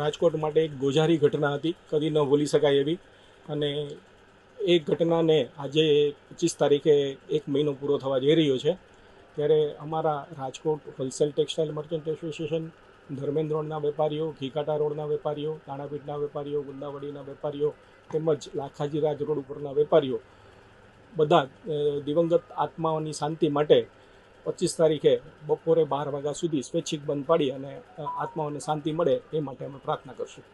રાજકોટ માટે એક ગોઝારી ઘટના હતી, કદી ન ભૂલી શકાય એવી. અને એ ઘટનાને આજે 25 તારીખે 1 મહિનો પૂરો થવા જઈ રહ્યો છે. ત્યારે અમારા Rajkot wholesale textile merchant association, Dharmendra રોડના વેપારીઓ, ઘીકાટા રોડના વેપારીઓ, તાણાપીઠના વેપારીઓ, ગુંદાવડીના વેપારીઓ તેમજ લાખાજીરાજ રોડ ઉપરના વેપારીઓ બધા દિવંગત આત્માઓની શાંતિ માટે 25 તારીખે બપોરે 12 વાગ્યા સુધી સ્વૈચ્છિક બંધ પાડી અને આત્માઓને શાંતિ મળે એ માટે અમે પ્રાર્થના કરશું.